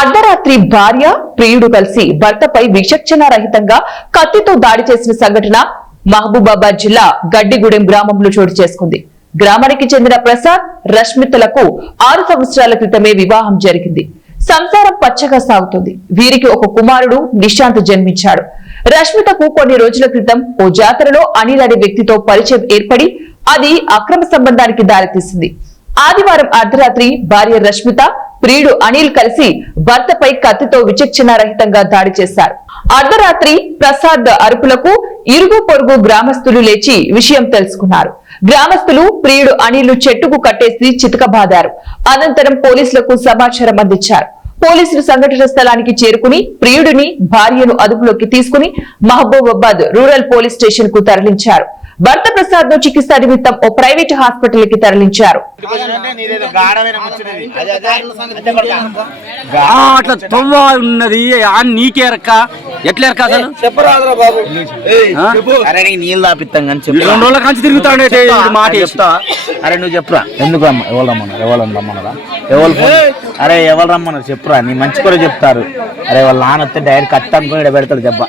అర్ధరాత్రి భార్య ప్రియుడు కలిసి భర్తపై విచక్షణారహితంగా కత్తితో దాడి చేసిన సంఘటన మహబూబాబాద్ జిల్లా గడ్డిగూడెం గ్రామంలో చోటు చేసుకుంది. గ్రామానికి చెందిన ప్రసాద్, రష్మితలకు 6 సంవత్సరాల క్రితమే వివాహం జరిగింది. సంసారం పచ్చగా సాగుతుంది. వీరికి ఒక కుమారుడు నిశాంత్ జన్మించాడు. రష్మితకు కొన్ని రోజుల క్రితం ఓ జాతరలో అనిల్ అనే వ్యక్తితో పరిచయం ఏర్పడి అది అక్రమ సంబంధానికి దారితీసింది. ఆదివారం అర్ధరాత్రి భార్య రష్మిత, ప్రియుడు అనిల్ కలిసి భర్తపై కత్తితో విచక్షణారహితంగా దాడి చేశారు. అర్ధరాత్రి ప్రసాద్ అరుపులకు ఇరుగు పొరుగు గ్రామస్తులు లేచి విషయం తెలుసుకున్నారు. గ్రామస్తులు ప్రియుడు అనిల్ చెట్టుకు కట్టేసి చితకబాదారు. అనంతరం పోలీసులకు సమాచారం అందించారు. పోలీసులు సంఘటన స్థలానికి చేరుకుని ప్రియుడిని, భార్యను అదుపులోకి తీసుకుని మహబూబాబాద్ రూరల్ పోలీస్ స్టేషన్ కు తరలించారు. భర్త ప్రసాద్ ను చికిత్స నిమిత్తం ఓ ప్రైవేట్ హాస్పిటల్ కి తరలించారు. అట్లా తొవ్వ ఉన్నది నీకేరక్క ఎట్లేరక అసలు నీళ్ళు తాపిస్తాం కానీ 2 రోజుల కంచి తిరుగుతాడే మాట చెప్తా. అరే నువ్వు చెప్పురా, ఎందుకు రమ్మ ఎవరు రమ్మన్నారు, ఎవరు రమ్మన్నారా, అరే ఎవరు రమ్మన్నారు చెప్పురా, నీ మంచి కూడా చెప్తారు. అరే వాళ్ళ నాన్న వస్తే డైరెక్ట్ కట్ అనుకుని ఇక్కడ పెడతాడు దెబ్బ.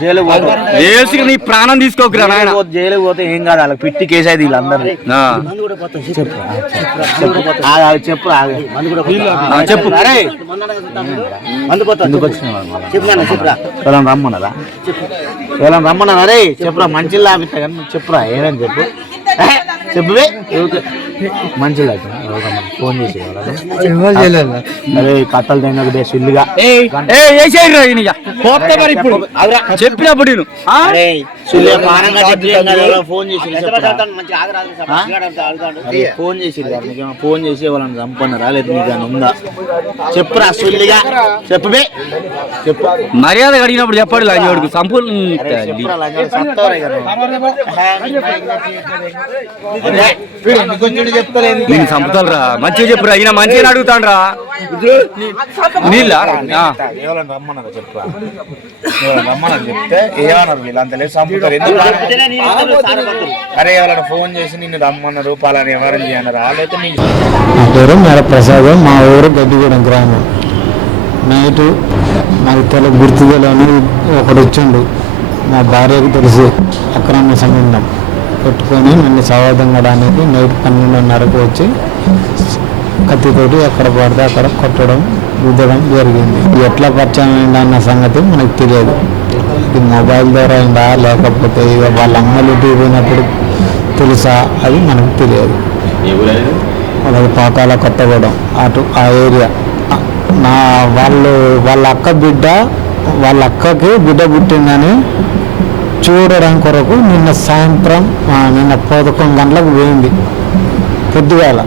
జైలు పోతే నీ ప్రాణం తీసుకోకురా నాయన. జైలుకి పోతే ఏం కాదు, వాళ్ళకి పిట్టి కేసు అయితే వీళ్ళందరూ. చెప్పు అరే ఎందుకు వచ్చిన ఎవరైనా రమ్మన్నారా, ఎవరైనా రమ్మన్నారా, అరే చెప్పురా మంచిగా లాపిస్తా కానీ నువ్వు చెప్పురా ఏమని చెప్పు, చెప్పువే మంచిగా ఫోన్ చేసి అరే కట్టలు తినకు సుల్లిగా చెప్పినప్పుడు ఫోన్ చేసి ఫోన్ చేసి వాళ్ళని చంపన్నారా లేదా నీకు ఉందా చెప్పురా సుల్లిగా చెప్పువే చెప్పు. మర్యాద అడిగినప్పుడు చెప్పాడు లంజోడుకు చంపుతారా మంచిగా చెప్పురా, ఈయన మంచిగా అడుగుతాడు రా. నీళ్ళ రమ్మన్నారా చెప్పురా, రమ్మన్నారు చెప్తే ఏమన్నారు వీళ్ళంత లేదు చంపుతారు ఎందుకు. అరే ఎవరైనా ఫోన్ చేసి నిన్ను రమ్మన్నారు పలాని ఎవరైనా చేయన్నారా లేకపోతే నీ పేరు మేర ప్రసాద్, మా ఊరు గడ్డిగూడెం గ్రామం. నైటు నాకు గుర్తు తెలియని ఒకడు వచ్చిండు. మా భార్యకు తెలిసి అక్రమ సంబంధం పెట్టుకొని నన్ను సవాదంగడానికి నైట్ 12:30కు వచ్చి కత్తితోటి ఎక్కడ పడితే అక్కడ కొట్టడం, రుద్దడం జరిగింది. ఎట్లా పరిచయం అయింది అన్న సంగతి మనకు తెలియదు. ఇది మొబైల్ ద్వారా అయిందా లేకపోతే ఇక వాళ్ళ అమ్మలు పోయినప్పుడు తెలుసా అది మనకు తెలియదు. వాళ్ళకి పాకాల కొత్తగూడెం అటు ఆ ఏరియా. వాళ్ళ అక్కకి బిడ్డ పుట్టిందని చూడడం కొరకు నిన్న సాయంత్రం 11 గంటలకు పోయింది. పొద్దుగాల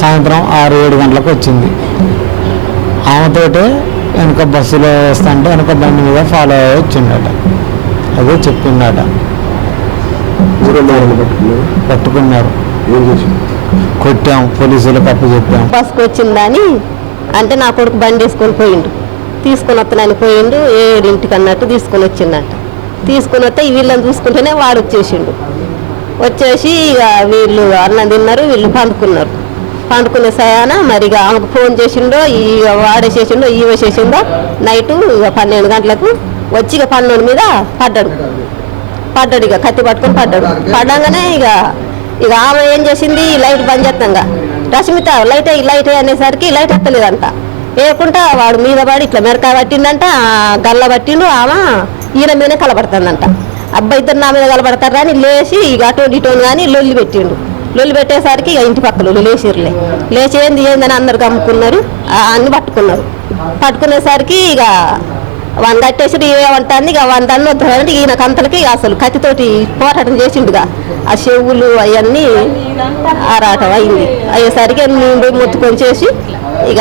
సాయంత్రం 6-7 గంటలకు వచ్చింది. ఆమెతోటే వెనక బస్సులో వస్తుంటే వెనక బండి మీద ఫాలో అయ్యి వచ్చిండట. అదే చెప్పిందట. పట్టుకున్నారు, కొట్టాం, పోలీసులకు అప్పు చెప్పాం. బస్కి వచ్చిందని అంటే నా కొడుకు బండి వేసుకొని పోయిండు. తీసుకొని వస్తానని పోయిండు. 7 అన్నట్టు తీసుకొని వచ్చిందట. తీసుకొని వస్తే వీళ్ళని చూసుకుంటేనే వాడు వచ్చేసిండు. వచ్చేసి ఇక వీళ్ళు అన్నం తిన్నారు, వీళ్ళు పండుకున్నారు. పండుకునే సయాన మరి ఇక ఆమెకు ఫోన్ చేసిండో ఇక వాడేసేసిండో ఈవో చేసిండో నైటు ఇక 12 గంటలకు వచ్చి ఇక 12 మీద పడ్డాడు. ఇక కత్తి పట్టుకొని పడ్డాడు. పడ్డంగానే ఇక ఆమె ఏం చేసింది, లైట్ బంద్ చేస్తాంగా రష్మిత లైట్ అనేసరికి లైట్ ఎత్తలేదంట. వేయకుండా వాడు మీద పడి ఇట్లా మెరకాయ పట్టిందంట, గల్ల పట్టిండు. ఆమె ఈయన మీదనే కలబడుతుందంట. అబ్బాయి ఇద్దరు నా మీద కలబడతారు అని లేచి ఇక అటోని ఇటోని కానీ లొల్లి పెట్టిండు. లొల్లి పెట్టేసరికి ఇక ఇంటి పక్కలు లేచి ఏందని అందరు కమ్ముకున్నారు. అన్ని పట్టుకునేసరికి ఇక వన్ కట్టేసి ఏమంటాన్ని ఇక వన్ దాన్ని వద్దంటే ఈయన కంతలకి అసలు కత్తితోటి పోరాటం చేసిండుగా. ఆ చెవులు అవన్నీ ఆరాటం అయింది. అయ్యేసరికి మేము మొత్తుకొని చేసి ఇక